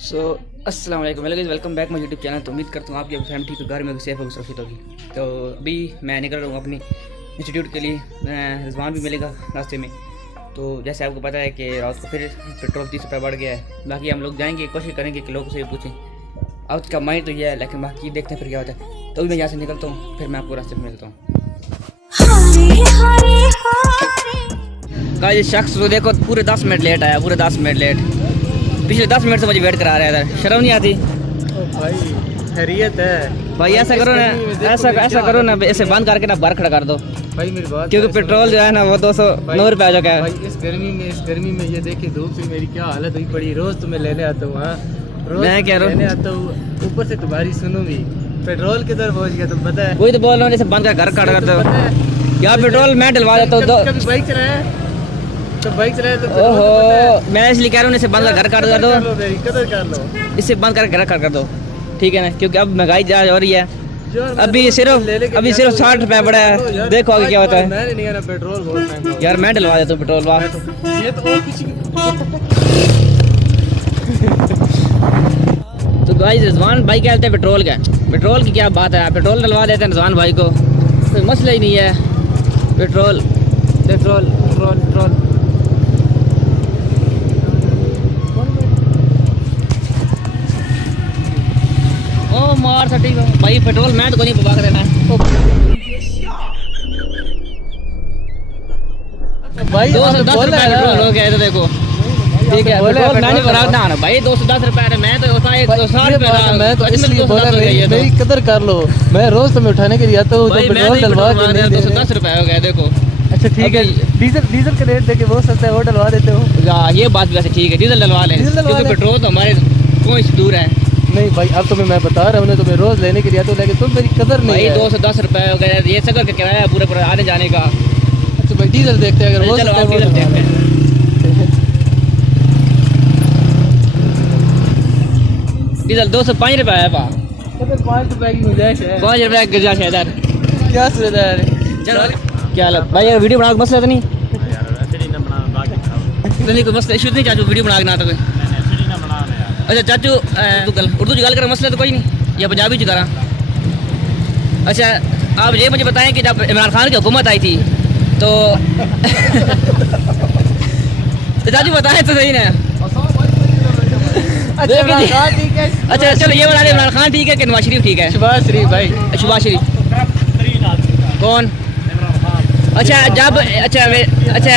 अस्सलाम वालेकुम welcome back my YouTube channel. तो उम्मीद करता हूँ आपकी फैमिली ठीक है, घर में सेफ होगी, सुरक्षित होगी। तो अभी मैं निकल रहा हूँ अपनी इंस्टीट्यूट के लिए। रिजवान भी मिलेगा रास्ते में। तो जैसे आपको पता है कि रात को फिर पेट्रोल 30 रुपये बढ़ गया है। बाकी हम लोग जाएंगे, कोशिश करेंगे कि लोगों से पूछें। अब का माइंड तो ये है, लेकिन बाकी देखते हैं फिर क्या होता है। तो अभी मैं यहाँ से निकलता हूँ, फिर मैं आपको रास्ते में मिलता हूँ। का ये शख्स तो देखो पूरे 10 मिनट लेट आया, पूरे 10 मिनट लेट। पिछले 10 मिनट से मुझे वेट करा रहा है इधर। शर्म नहीं आती भाई? खैरियत है भाई? ऐसा करो ना, ऐसा करो ना, ऐसे बंद करके ना बाहर खड़ा कर दो भाई मेरी बात। क्योंकि पेट्रोल जो है ना वो 209 रुपये आ चुका है भाई। इस गर्मी में ये देखिए धूप से मेरी क्या हालत हुई पड़ी। रोज तुम्हें लेने आता हूँ। हाँ रोज मैं क्या लेने आता हूँ, ऊपर से तुम्हारी सुनो भी पेट्रोल किधर पहुँच गया तुम पता है? वही तो बोल रहा हूँ, जैसे बंद कर घर खड़ा कर दो। यार पेट्रोल मैं डलवा देता हूँ। कभी बाइक चलाया तो बाइक चलाया तो ओहो, मैं इसलिए कह रहा हूँ इसे बंद कर घर कर दो, कदर कर लो। इसे बंद कर घर कर दो, ठीक है ना? क्योंकि अब महंगाई ज़्यादा हो रही है। अभी सिर्फ 60 रुपये पड़ा है। देखो आगे क्या होता है। मैंने नहीं आना पेट्रोल बहुत महंगा। यार मैं डलवा देता हूँ पेट्रोल। वाह ये तो और किसी तो भाई रिजवान भाई क्या कहते हैं पेट्रोल की क्या बात है। पेट्रोल डलवा देते हैं रिजवान भाई को, कोई मसला ही नहीं है। पेट्रोल पेट्रोल पेट्रोल पेट्रोल ओ मार सटी भाई। पेट्रोल मैं तो नहीं पवा कर देना भाई। 210 रुपये पेट्रोल हो गया है। तो देखो ठीक है, पेट्रोल मैंने भरा ना भाई 210 रुपये। मैं तो होता है 160 रुपये। मैं तो इसलिए बोला मेरी कदर कर लो। मैं रोज तुम्हें उठाने के लिए आता हूँ तो पेट्रोल डलवा के नहीं 210 रुपये हो गया। देखो अच्छा ठीक है, डीजल का रेट देके वो सस्ता है, वो डलवा देते हो। ये बात वैसे ठीक है, डीजल डलवा लें क्योंकि पेट्रोल तो हमारे कुछ दूर है। नहीं भाई अब तुम्हें मैं बता रहा हूँ, तुम्हें रोज लेने के लिए आता हूँ, लेकिन तुम मेरी कदर नहीं है। 210 रुपये हो गया। ये सगर का किराया पूरा आने जाने का। अच्छा भाई डीजल देखते हैं, अगर वो चलो आप डीजल देखते हैं। डीजल 205 रुपये है। 5 रुपए की गुंजाइश है। 5 रुपये की गुंजाइश है इधर। क्या सुविधा है? चलो क्या भाई यार वीडियो बना मसला तो नहीं कोई मसला इशू नहीं चाचू? वीडियो बना तो कोई अच्छा चाचू उर्दू की गल कर मसला तो कोई नहीं, या पंजाबी च करा? अच्छा आप ये मुझे बताएं कि जब इमरान खान की हुकूमत आई थी तो चाचू बताएं तो सही ना। अच्छा चलो ये बता दें, इमरान खान ठीक है कि नवाज शरीफ ठीक है? शहबाज शरीफ भाई। शहबाज शरीफ कौन? अच्छा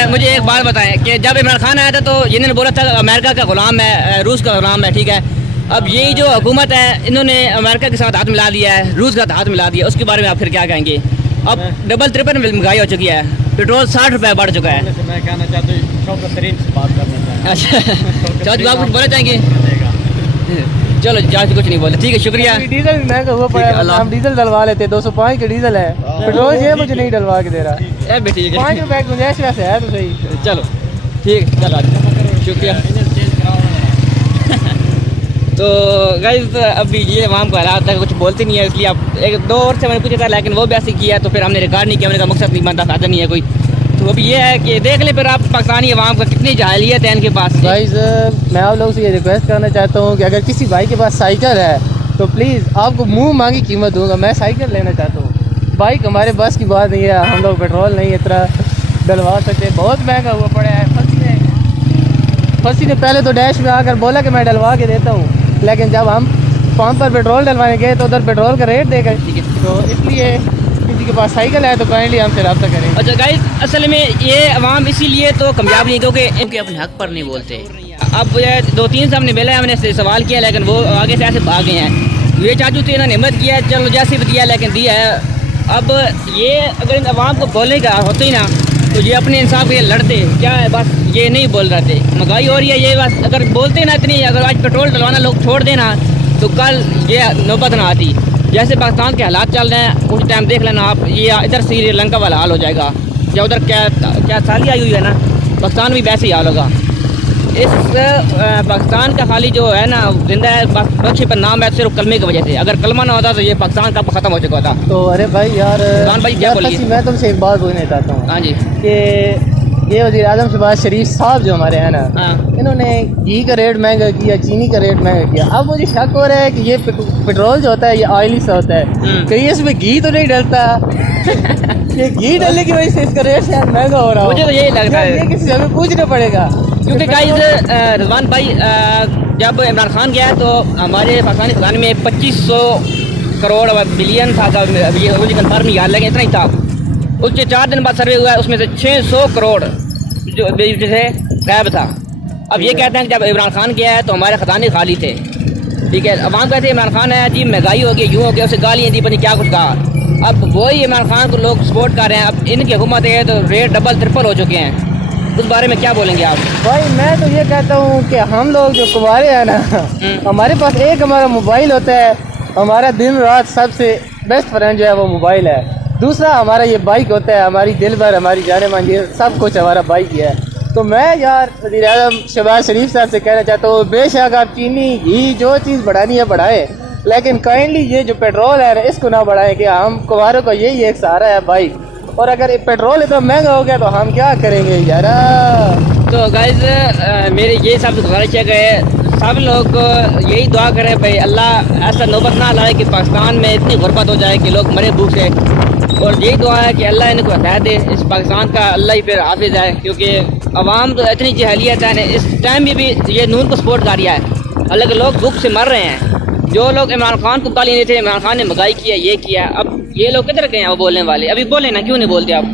मुझे एक बात बताएं कि जब इमरान खान आया था तो इन्होंने बोला था अमेरिका का गुलाम है, रूस का गुलाम है, ठीक है? अब यही जो हुकूमत है इन्होंने अमेरिका के साथ हाथ मिला दिया है, रूस का हाथ मिला दिया। उसके बारे में आप फिर क्या कहेंगे? अब डबल ट्रिपल महंगाई हो चुकी है, पेट्रोल 60 रुपये बढ़ चुका है। मैं कहना चाहता हूँ शौकत तरीन से बात करना चाहता हूँ। अच्छा चाचू आप कुछ बोलना चाहेंगे? चलो चाचू कुछ नहीं बोले, ठीक है शुक्रिया। डीजल महंगा हुआ पड़ा है, हम डीजल डलवा लेते। 205 के डीजल है, पेट्रोल ये मुझे नहीं डलवा के दे रहा। ठीक है 5 रुपए की गुंजाइश वैसे है तो सही। चलो ठीक, चलो शुक्रिया। तो गाइस अभी ये वहाँ को हालात है, कुछ बोलते नहीं है, इसलिए आप एक दो और से मैंने पूछा था, लेकिन वो भी ऐसे किया तो फिर हमने रिकॉर्ड नहीं किया। मैंने का मकसद नहीं बनता, फायदा नहीं है कोई। तो अभी ये है कि देख ले फिर आप पाकिस्तानी अवाम का कितनी जाहिलियत है इनके पास। भाई मैं आप लोगों से ये रिक्वेस्ट करना चाहता हूँ कि अगर किसी भाई के पास साइकिल है तो प्लीज़ आपको मुंह मांगी कीमत दूंगा, मैं साइकिल लेना चाहता हूँ। बाइक हमारे बस की बात नहीं है, हम लोग पेट्रोल नहीं इतना डलवा सकते, बहुत महंगा हुआ पड़ा है। फंसी ने पहले तो डैश में आकर बोला कि मैं डलवा के देता हूँ, लेकिन जब हम पंप पर पेट्रोल डलवाने गए तो उधर पेट्रोल का रेट देकर, तो इसलिए किसी के पास साइकिल है तो काइंडली हमसे रब्ता करें। अच्छा गाइस असल में ये अवाम इसीलिए तो कामयाब नहीं क्योंकि इनके अपने हक पर नहीं बोलते। अब ये 2-3 से हमने मिला, हमने सवाल किया लेकिन वो आगे से ऐसे भाग गए हैं। ये चाचू तो इन्होंने हिम्मत किया, चलो जैसे भी दिया लेकिन दिया है। अब ये अगर इन अवाम को बोलने का होते ही ना तो ये अपने इंसाफ के लिए लड़ते, क्या है बस ये नहीं बोल रहे थे। महंगाई हो रही है ये बस, अगर बोलते ना इतनी, अगर आज पेट्रोल डलवाना लोग छोड़ देना तो कल ये नौबत ना आती। जैसे पाकिस्तान के हालात चल रहे हैं कुछ टाइम देख लेना आप, ये इधर श्रीलंका वाला हाल हो जाएगा, या उधर क्या साली आई हुई है ना, पाकिस्तान भी वैसे ही हाल होगा। इस पाकिस्तान का खाली जो है ना जिंदा है बख्शी पर नाम है सिर्फ कलमे की वजह से। अगर कलमा ना होता तो ये पाकिस्तान कब खत्म हो चुका था। तो अरे भाई यार भाई क्या बोलिए? मैं तुमसे एक बात बोलना चाहता हूँ। हाँ जी कि ये वज़ीर आज़म शहबाज शरीफ साहब जो हमारे हैं ना, हाँ इन्होंने घी का रेट महंगा किया, चीनी का रेट महंगा किया। अब मुझे शक हो रहा है कि ये पेट्रोल जो होता है ये ऑयली सा होता है, कहीं इसमें घी तो नहीं डलता। ये घी डालने की वजह से इसका रेट शायद महंगा हो रहा हो। मुझे तो यही लगता है, ये किसी से हमें पूछना पड़ेगा। क्योंकि गाइस रिजवान भाई जब इमरान खान गया तो हमारे पाकिस्तानी खजाने में 2500 करोड़ बिलियन था, ये मुझे कंफर्म याद लगे इतना ही था। उसके 4 दिन बाद सर्वे हुआ, उसमें से 600 करोड़ जो थे गायब था। अब ये कहते हैं कि जब इमरान खान गया है तो हमारे खजाने खाली थे, ठीक है। अवाम कहते हैं इमरान खान है जी, महंगाई हो गई, यूँ हो गया, उसे गालियाँ दी, पता क्या कुछ कहा। अब वही इमरान खान को लोग सपोर्ट कर रहे हैं। अब इनकी हुकूमत है तो रेट डबल ट्रिपल हो चुके हैं। उस बारे में क्या बोलेंगे आप? भाई मैं तो ये कहता हूँ कि हम लोग जो कुंवारे हैं ना, हमारे पास एक हमारा मोबाइल होता है, हमारा दिन रात सबसे बेस्ट फ्रेंड जो है वो मोबाइल है। दूसरा हमारा ये बाइक होता है, हमारी दिल भर, हमारी जाने मन, ये सब कुछ हमारा बाइक ही है। तो मैं यार वज़ीर आज़म शहबाज शरीफ साहब से कहना चाहता हूँ, बेशक आप चीनी घी जो चीज़ बढ़ानी है बढ़ाएं, लेकिन काइंडली ये जो पेट्रोल है ना इसको ना बढ़ाएं कि हम कुंवारों का यही एक सहारा है बाइक। और अगर पेट्रोल इतना महंगा हो गया तो हम क्या करेंगे यार। तो गाइस मेरे ये सब गुजारिश है कि सब लोग यही दुआ करें भाई अल्लाह ऐसा नौबत ना लाए कि पाकिस्तान में इतनी गुर्बत हो जाए कि लोग मरे भूख से। और यही दुआ है कि अल्लाह इनको हदायत दे इस पाकिस्तान का, अल्लाह ही फिर हाफिज है। क्योंकि अवाम तो इतनी जहलियत है, इस टाइम में भी ये नून को सपोर्ट कर रहा है, हालांकि लोग भूख से मर रहे हैं। जो लोग इमरान खान को गाली नहीं थे, इमरान खान ने महंगाई किया, ये किया, अब ये लोग किधर गए हैं वो बोलने वाले? अभी बोले ना, क्यों नहीं बोलते आप?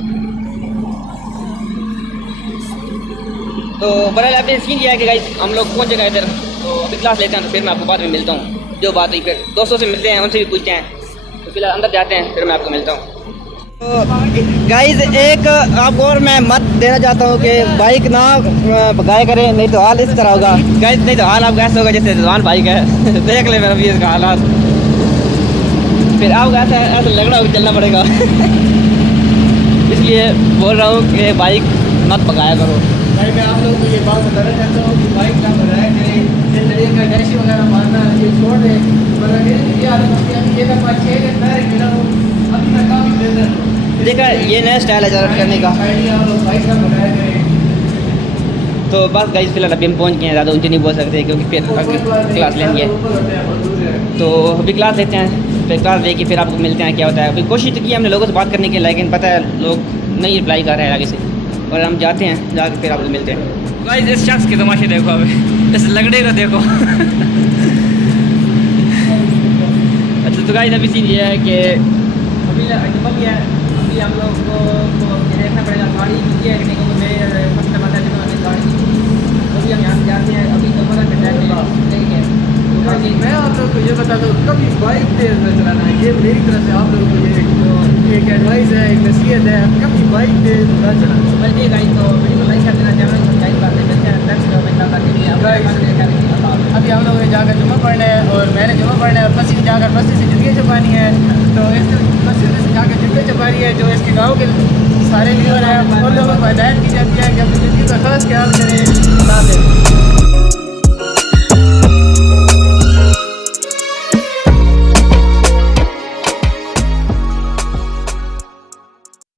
तो बहरहाल आपने सीन किया है कि गाइस हम लोग पहुँच गए इधर, तो अभी क्लास लेते हैं, तो फिर मैं आपको बाद में मिलता हूँ। जो बात हुई फिर दोस्तों से मिलते हैं, उनसे भी पूछते हैं। तो फिलहाल अंदर जाते हैं, फिर मैं आपको मिलता हूँ। तो गाइस एक आपको और मैं मत देना चाहता हूँ कि बाइक ना भगाया करें, नहीं तो हाल इस तरह होगा गाइस, नहीं तो हाल आपका ऐसा होगा जैसे रिजवान बाइक है। देख ले मेरा भी इसका हालात, फिर आपको ऐसा लग रहा होगा चलना पड़ेगा। इसलिए बोल रहा हूँ कि बाइक मत भगाया करो। भाई मैं आप लोगों को ये बात बताना चाहता हूँ कि बाइक ना बढ़ाया करें, ये लड़िए का डैशी वगैरह मारना ये छोड़ दें। वरना ये आदत होती है, ये मैं 5-6 दिन पहले गिरा हूँ, अभी मैं काफ़ी बेहतर हूँ। देखा ये नया स्टाइल है ज़रा करने का। बाइक ना बढ़ाया करें। तो बस गाइस फिलहाल अभी हम पहुँच गए हैं, ज़्यादा ऊँचे नहीं बोल सकते क्योंकि फिर क्लास लेंगे। तो अभी क्लास लेते हैं, फिर क्लास लेके फिर आपको मिलते हैं क्या होता है। अभी कोशिश तो की हमने लोगों से बात करने की, लेकिन पता है लोग नहीं रिप्लाई कर रहे हैं आगे से, और हम जाते हैं, जाकर फिर आपको मिलते हैं। गाइस इस शख्स के तमाशे देखो, अभी इस लगड़े को देखो। अच्छा तो गाइस अभी सीन ये है कि अभी है, अभी हम लोग को देखना पड़ेगा गाड़ी कितनी है कि नहीं। फर्स्ट टाइम आता है तो हमें गाड़ी अभी हम यहाँ से जाते हैं, अभी तो पता नहीं है। मैं आप लोगों को ये बता दूँ, कभी बाइक तेज़ न चलाना है, ये मेरी तरफ से आप लोगों को ये एक एडवाइस है, एक नसीहत है, कभी बाइक तेज़ न चलाना। बस ये गाइस तो वीडियो को लाइक कर देना, चैनल को सब्सक्राइब कर देना। अभी हम लोग ने जाकर जुम्मा पढ़ना है और मैंने जुम्मा पढ़ना है, और बस जाकर बस्ती से जुतियाँ छपानी है। तो इस बस्ती से जाकर जुतियाँ छपानी है, जो इसके गाँव के सारे व्यूअर हैं उन लोगों को हिदायत की जाती है कि अपनी जुतियों का खास ख्याल करें।